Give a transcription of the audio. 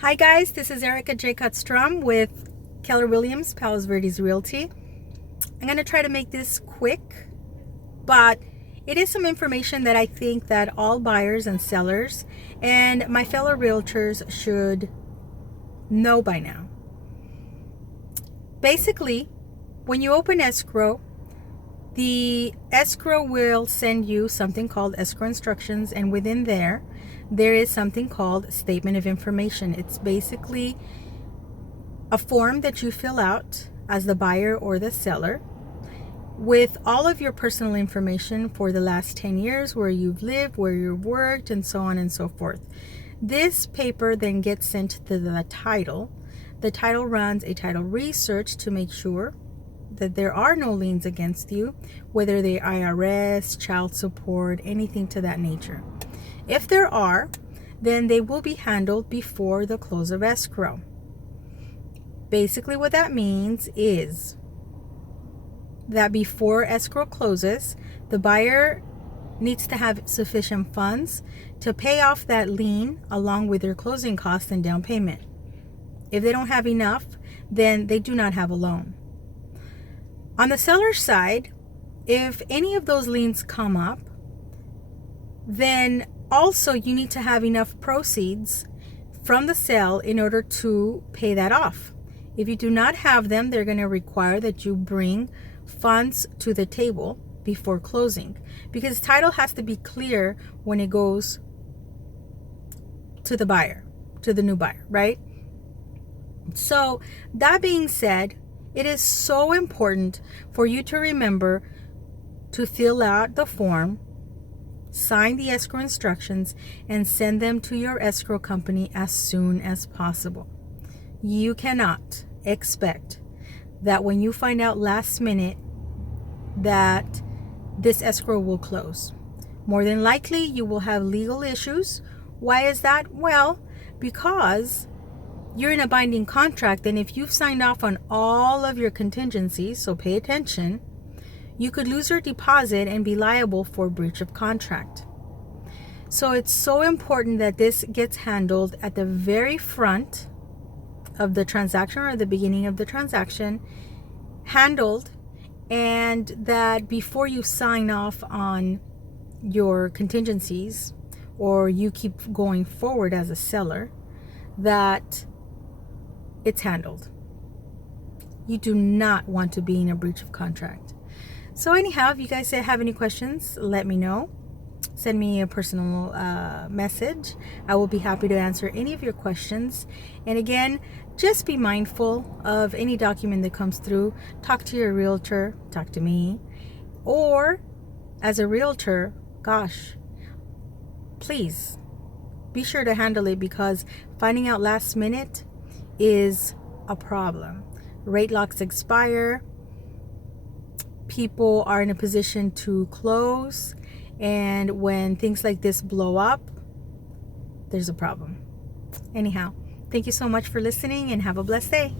Hi guys, this is Erica Jacott-Strum with Keller Williams, Palos Verdes Realty. I'm going to try to make this quick, but it is some information that I think that all buyers and sellers and my fellow realtors should know by now. Basically, when you open escrow, the escrow will send you something called escrow instructions, and within there is something called statement of information. It's basically a form that you fill out as the buyer or the seller with all of your personal information for the last 10 years, where you've lived, where you've worked, and so on and so forth. This paper then gets sent to the title. The title runs a title research to make sure that there are no liens against you, whether they're IRS, child support, anything to that nature. If there are, then they will be handled before the close of escrow. Basically what that means is that before escrow closes, the buyer needs to have sufficient funds to pay off that lien along with their closing costs and down payment. If they don't have enough, then they do not have a loan. On the seller's side, if any of those liens come up, then also you need to have enough proceeds from the sale in order to pay that off. If you do not have them, they're going to require that you bring funds to the table before closing, because title has to be clear when it goes to the buyer, to the new buyer, right? So that being said, it is so important for you to remember to fill out the form, sign the escrow instructions, and send them to your escrow company as soon as possible. You cannot expect that when you find out last minute that this escrow will close. More than likely, you will have legal issues. Why is that? Well, because you're in a binding contract, and if you've signed off on all of your contingencies, so pay attention, you could lose your deposit and be liable for breach of contract. So it's so important that this gets handled at the very front of the transaction, or the beginning of the transaction, handled, and that before you sign off on your contingencies or you keep going forward as a seller, that it's handled. You do not want to be in a breach of contract. So anyhow, if you guys have any questions, let me know. Send me a personal message. I will be happy to answer any of your questions. And again, just be mindful of any document that comes through. Talk to your realtor, talk to me. Or as a realtor, gosh, please be sure to handle it, because finding out last minute is a problem. Rate locks expire. People are in a position to close, and when things like this blow up, there's a problem. Anyhow, thank you so much for listening, and have a blessed day.